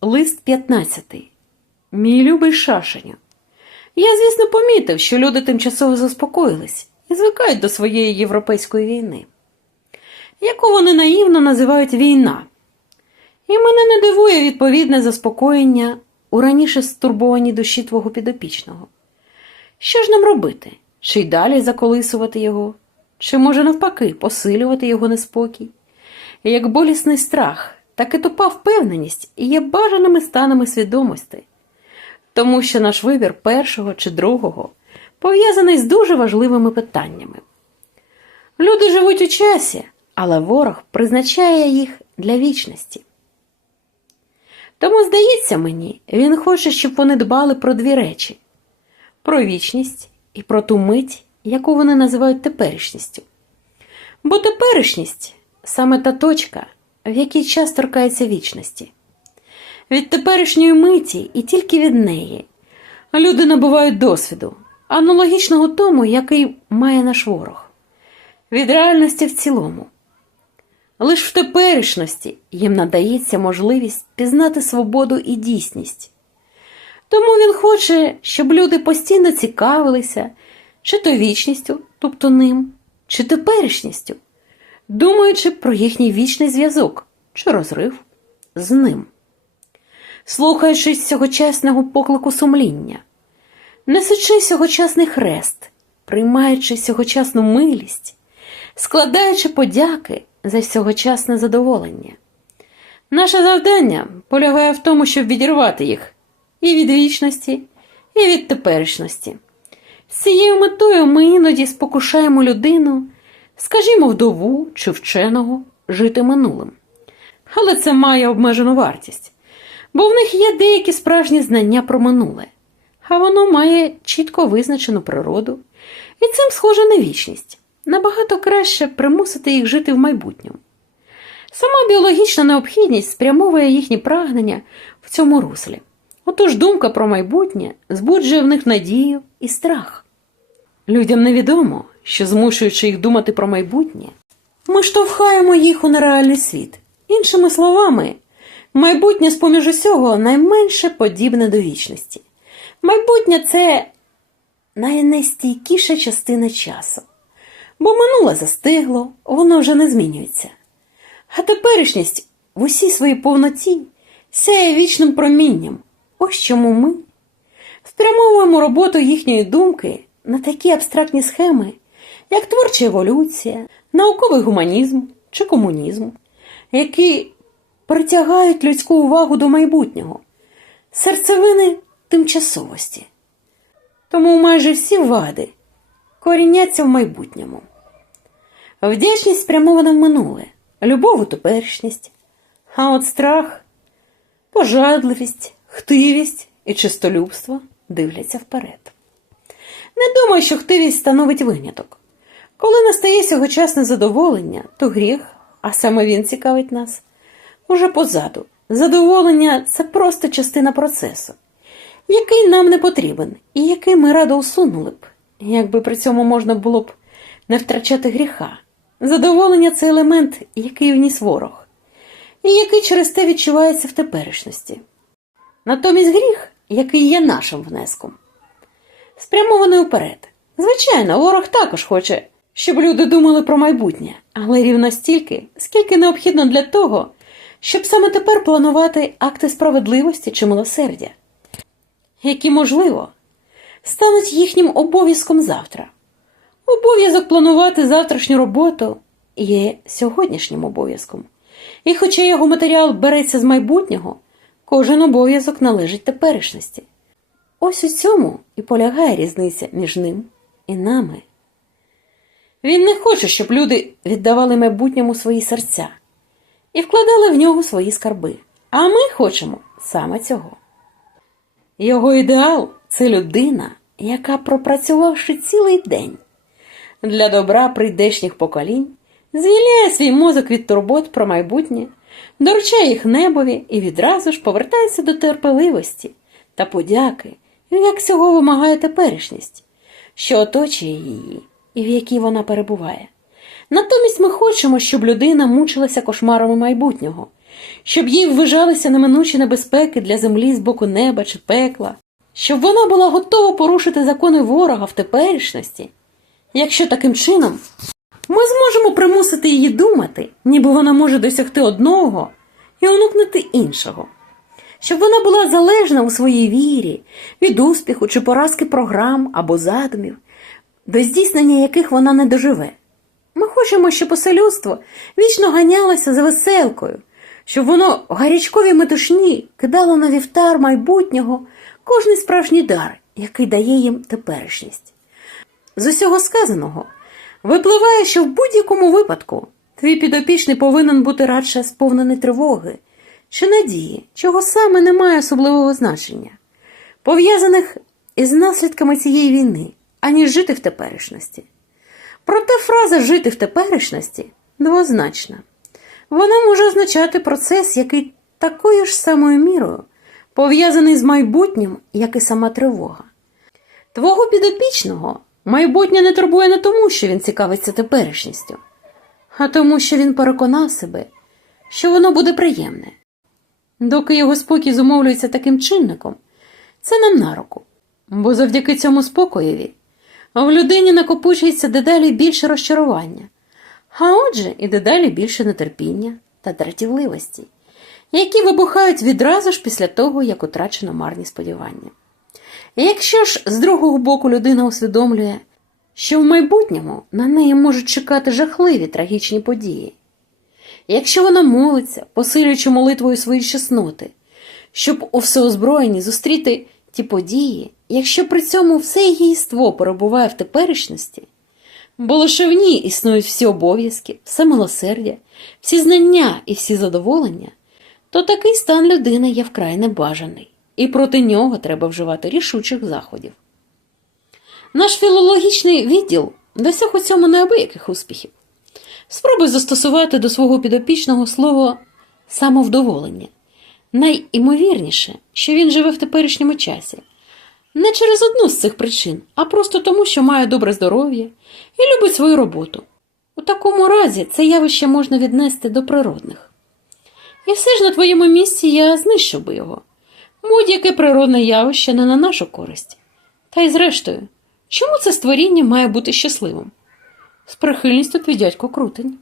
Лист 15. Мій любий Шашеню. Я, звісно, помітив, що люди тимчасово заспокоїлись і звикають до своєї європейської війни, яку вони наївно називають війна. І мене не дивує відповідне заспокоєння у раніше стурбованій душі твого підопічного. Що ж нам робити? Чи й далі заколисувати його? Чи може навпаки посилювати його неспокій? Як болісний страх, так і тупа впевненість і є бажаними станами свідомості, тому що наш вибір першого чи другого пов'язаний з дуже важливими питаннями. Люди живуть у часі, але ворог призначає їх для вічності. Тому, здається мені, він хоче, щоб вони дбали про дві речі: про вічність і про ту мить, яку вони називають теперішністю. Бо теперішність саме та точка, в якій час торкається вічності. Від теперішньої миті і тільки від неї люди набувають досвіду, аналогічного тому, який має наш ворог, від реальності в цілому. Лиш в теперішності їм надається можливість пізнати свободу і дійсність. Тому він хоче, щоб люди постійно цікавилися чи то вічністю, тобто ним, чи теперішністю, думаючи про їхній вічний зв'язок чи розрив з ним, слухаючись сьогочасного поклику сумління, несучи сьогочасний хрест, приймаючи сьогочасну милість, складаючи подяки за сьогочасне задоволення. Наше завдання полягає в тому, щоб відірвати їх і від вічності, і від теперішності. З цією метою ми іноді спокушаємо людину, скажімо, вдову чи вченого, жити минулим. Але це має обмежену вартість, бо в них є деякі справжні знання про минуле, а воно має чітко визначену природу, і цим схоже на вічність. Набагато краще примусити їх жити в майбутньому. Сама біологічна необхідність спрямовує їхні прагнення в цьому руслі. Отож думка про майбутнє збуджує в них надію і страх. Людям невідомо, що змушуючи їх думати про майбутнє, ми штовхаємо їх у нереальний світ. Іншими словами, майбутнє з-поміж усього найменше подібне до вічності. Майбутнє це найнестійкіша частина часу, бо минуле застигло, воно вже не змінюється. А теперішність в усій своїй повноті сяє вічним промінням. Ось чому ми спрямовуємо роботу їхньої думки на такі абстрактні схеми, як творча еволюція, науковий гуманізм чи комунізм, які притягають людську увагу до майбутнього, серцевини тимчасовості. Тому майже всі вади коріняться в майбутньому. Вдячність спрямована в минуле, любов у теперішність, а от страх, пожадливість, хтивість і чистолюбство дивляться вперед. Не думаю, що хтивість становить виняток. Коли настає сьогочасне задоволення, то гріх, а саме він цікавить нас, уже позаду. Задоволення це просто частина процесу, який нам не потрібен і який ми радо усунули б, якби при цьому можна було б не втрачати гріха. Задоволення це елемент, який вніс ворог, і який через те відчувається в теперішності. Натомість гріх, який є нашим внеском, спрямований уперед. Звичайно, ворог також хоче, щоб люди думали про майбутнє, але рівно стільки, скільки необхідно для того, щоб саме тепер планувати акти справедливості чи милосердя, які, можливо, стануть їхнім обов'язком завтра. Обов'язок планувати завтрашню роботу є сьогоднішнім обов'язком. І хоча його матеріал береться з майбутнього, кожен обов'язок належить теперішності. Ось у цьому і полягає різниця між ним і нами. Він не хоче, щоб люди віддавали майбутньому свої серця і вкладали в нього свої скарби. А ми хочемо саме цього. Його ідеал це людина, яка, пропрацювавши цілий день для добра прийдешніх поколінь, звільняє свій мозок від турбот про майбутнє, доручає їх небові і відразу ж повертається до терпеливості та подяки, як цього вимагає теперішність, що оточує її і в якій вона перебуває. Натомість ми хочемо, щоб людина мучилася кошмарами майбутнього щоб їй ввижалися неминучі небезпеки для землі з боку неба чи пекла, щоб вона була готова порушити закони ворога в теперішності, якщо таким чином ми зможемо примусити її думати, ніби вона може досягти одного і уникнути іншого, щоб вона була залежна у своїй вірі від успіху чи поразки програм або задумів, до здійснення яких вона не доживе. Ми хочемо, щоб усе людство вічно ганялося за веселкою, щоб воно в гарячковій метушні кидало на вівтар майбутнього кожний справжній дар, який дає їм теперішність. З усього сказаного випливає, що в будь-якому випадку твій підопічний повинен бути радше сповнений тривоги чи надії, чого саме не має особливого значення, пов'язаних із наслідками цієї війни, аніж жити в теперішності. Проте фраза жити в теперішності двозначна. Вона може означати процес, який такою ж самою мірою пов'язаний з майбутнім, як і сама тривога. Твого підопічного майбутнє не турбує не тому, що він цікавиться теперішністю, а тому, що він переконав себе, що воно буде приємне. Доки його спокій зумовлюється таким чинником, це нам на руку, бо завдяки цьому спокоєві в людині накопичується дедалі більше розчарування, а отже, і дедалі більше нетерпіння та дратівливості, які вибухають відразу ж після того, як утрачено марні сподівання. І якщо ж з другого боку людина усвідомлює, що в майбутньому на неї можуть чекати жахливі трагічні події, якщо вона молиться, посилюючи молитвою свої чесноти, щоб у всеозброєнні зустріти ті події, якщо при цьому все її єство перебуває в теперішності, бо лише в ній існують всі обов'язки, все милосердя, всі знання і всі задоволення, то такий стан людини є вкрай небажаний, і проти нього треба вживати рішучих заходів. Наш філологічний відділ досяг у цьому неабияких успіхів. Спробуй застосувати до свого підопічного слово самовдоволення. Найімовірніше, що він живе в теперішньому часі. Не через одну з цих причин, а просто тому, що має добре здоров'я і любить свою роботу. У такому разі це явище можна віднести до природних. І все ж на твоєму місці я знищив би його. Будь-яке природне явище не на нашу користь. Та й зрештою, чому це створіння має бути щасливим? З прихильністю твій дядько крутень.